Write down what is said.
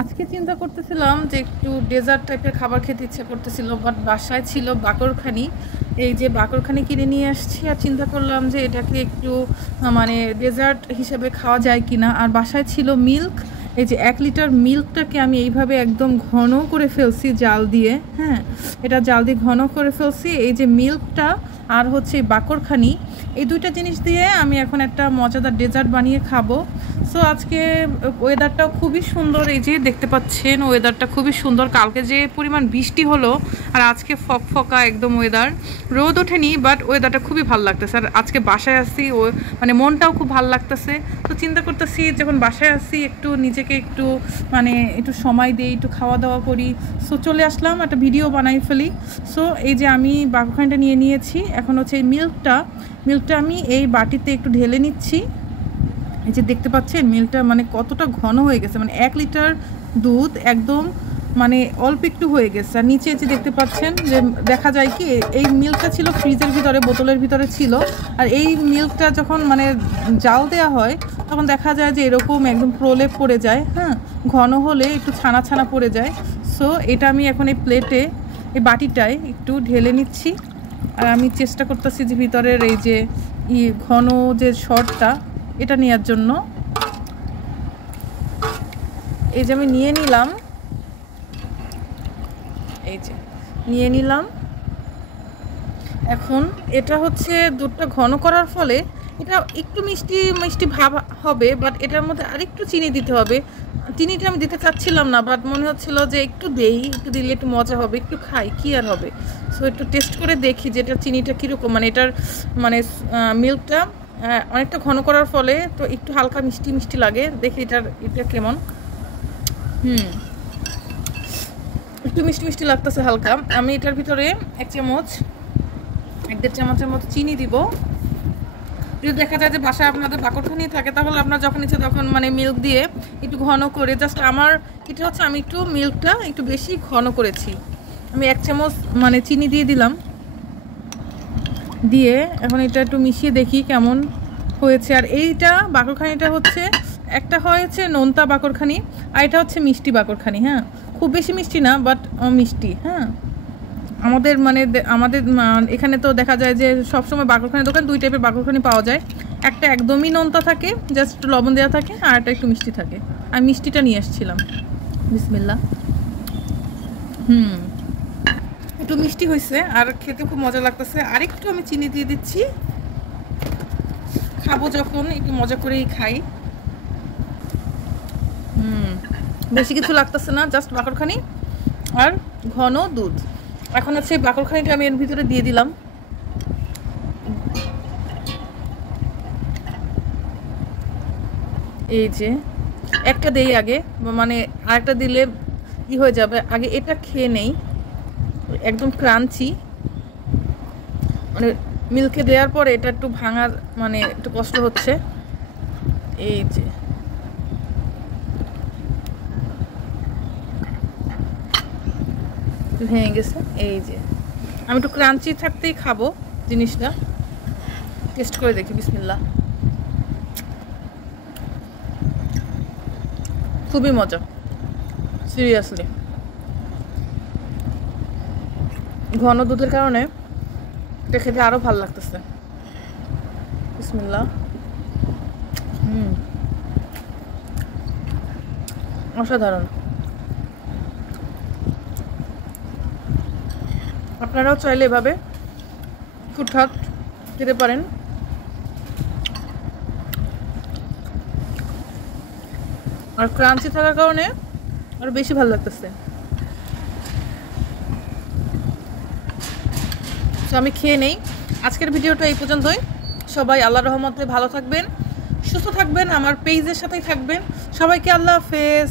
আজকে চিন্তা করতেছিলাম যে একটু ডেজার্ট টাইপের খাবার খেতে ইচ্ছা করতেছিল, বাট বাসায় ছিল বাকরখানি। এই যে বাকরখানি কিনে নিয়ে আসছি, আর চিন্তা করলাম যে এটাকে একটু মানে ডেজার্ট হিসেবে খাওয়া যায় কিনা। আর বাসায় ছিল মিল্ক, এই যে 1 লিটার মিল্কটাকে আমি এইভাবে একদম ঘন করে ফেলছি জাল দিয়ে। হ্যাঁ, এটা জাল দিয়ে ঘন করে ফেলছি। এই যে মিল্কটা আর হচ্ছে বাকরখানি, এই দুইটা জিনিস দিয়ে আমি এখন একটা মজাদার ডেজার্ট বানিয়ে খাবো। সো আজকে ওয়েদারটাও খুবই সুন্দর, এই যে দেখতে পাচ্ছেন ওয়েদারটা খুবই সুন্দর। কালকে যে পরিমাণ বৃষ্টি হলো আর আজকে ফকফকা একদম ওয়েদার, রোদ ওঠেনি বাট ওয়েদারটা খুবই ভালো লাগতেছে। আর আজকে বাসায় আসছি, ও মানে মনটাও খুব ভালো লাগতেছে। তো চিন্তা করতেছি যখন বাসায় আসছি একটু নিজেকে একটু মানে একটু সময় দিই, একটু খাওয়া দাওয়া করি। সো চলে আসলাম, একটা ভিডিও বানাই ফেলি। সো এই যে আমি বাকরখানিটা নিয়ে নিয়েছি, এখন হচ্ছে এই মিল্কটা আমি এই বাটিতে একটু ঢেলে নিচ্ছি। এই যে দেখতে পাচ্ছেন মিল্কটা মানে কতটা ঘন হয়ে গেছে, মানে 1 লিটার দুধ একদম মানে অল্প একটু হয়ে গেছে। আর নিচে যে দেখতে পাচ্ছেন যে দেখা যায় কি এই মিল্কটা ছিল ফ্রিজের ভিতরে, বোতলের ভিতরে ছিল। আর এই মিল্কটা যখন মানে জাল দেওয়া হয় তখন দেখা যায় যে এরকম একদম প্রলেপ পড়ে যায়। হ্যাঁ, ঘন হলে একটু ছানা ছানা পড়ে যায়। সো এটা আমি এখন এই প্লেটে, এই বাটিটায় একটু ঢেলে নিচ্ছি। আর আমি চেষ্টা করতেছি যে ভিতরের এই যে ঘন যে শর্টটা এটা নেওয়ার জন্য। এই যে আমি নিয়ে নিলাম, এই যে নিয়ে নিলাম। এখন এটা হচ্ছে দুধটা ঘন করার ফলে এটা একটু মিষ্টি মিষ্টি ভাব হবে, বাট এটার মধ্যে আরেকটু চিনি দিতে হবে। চিনিটা আমি দিতে চাচ্ছিলাম না, বাট মনে হচ্ছিল যে একটু দেই, একটু দিলে একটু মজা হবে, একটু খাই, কি আর হবে। সো একটু টেস্ট করে দেখি যে এটা চিনিটা কীরকম, মানে এটার মানে মিল্কটা অনেকটা ঘন করার ফলে তো একটু হালকা মিষ্টি মিষ্টি লাগে। দেখি এটা কেমন। একটু মিষ্টি মিষ্টি লাগতেছে হালকা। আমি এটার ভিতরে 1-1.5 চামচের মতো চিনি দিব। যদি দেখা যায় যে বাসায় আপনাদের বাকরখানি থাকে তাহলে আপনার যখন ইচ্ছে তখন মানে মিল্ক দিয়ে একটু ঘন করে, জাস্ট আমার এটা হচ্ছে আমি একটু মিল্কটা একটু বেশি ঘন করেছি। আমি 1 চামচ মানে চিনি দিয়ে দিলাম, দিয়ে এখন এটা একটু মিশিয়ে দেখি কেমন হয়েছে। আর এইটা বাকরখানিটা হচ্ছে একটা হয়েছে নোনতা বাকরখানি, আর এটা হচ্ছে মিষ্টি বাকরখানি। হ্যাঁ, খুব বেশি মিষ্টি না বাট মিষ্টি। হ্যাঁ, আমাদের এখানে তো দেখা যায় যে সবসময় বাকরখানি দোকান 2 টাইপের বাকরখানি পাওয়া যায়। একটা একদমই নোনতা থাকে, জাস্ট একটু লবণ দেওয়া থাকে, আর একটা একটু মিষ্টি থাকে। আমি মিষ্টিটা নিয়ে আসছিলাম। বিসমিল্লাহ। একটু মিষ্টি হয়েছে আর খেতে খুব মজা লাগতেছে। আরেকটু আমি চিনি দিয়ে দিচ্ছি, খাবো যখন একটু মজা করেই খাই। বেশি কিছু লাগতেছে না, জাস্ট বাকরখানি আর ঘন দুধ। এখন হচ্ছে বাকরখানিটা আমি এর ভিতরে দিয়ে দিলাম। এই যে একটা দেই আগে, মানে আরেকটা দিলে কি হয়ে যাবে, আগে এটা খেয়ে নেই। একদম ক্রাঞ্চি, মানে মিল্কে দেওয়ার পরে এটা একটু ভাঙার মানে একটু কষ্ট হচ্ছে। এই যে ভেঙে গেছে। এই যে আমি একটু ক্রাঞ্চি থাকতেই খাবো জিনিসটা। টেস্ট করে দেখি। বিসমিল্লাহ। খুবই মজা, সিরিয়াসলি। ঘন দুধের কারণে এটা খেতে আরো ভালো লাগতেছে। বিসমিল্লাহ। অসাধারণ। আপনারাও চাইলে এভাবে ফুটহাট খেতে পারেন। আর ক্রাঞ্চি থাকার কারণে আরো বেশি ভালো লাগতেছে। তো আমি খেয়ে নেই। আজকের ভিডিওটা এই পর্যন্তই। সবাই আল্লাহর রহমতে ভালো থাকবেন, সুস্থ থাকবেন, আমার পেজের সাথেই থাকবেন। সবাইকে আল্লাহ হাফেজ।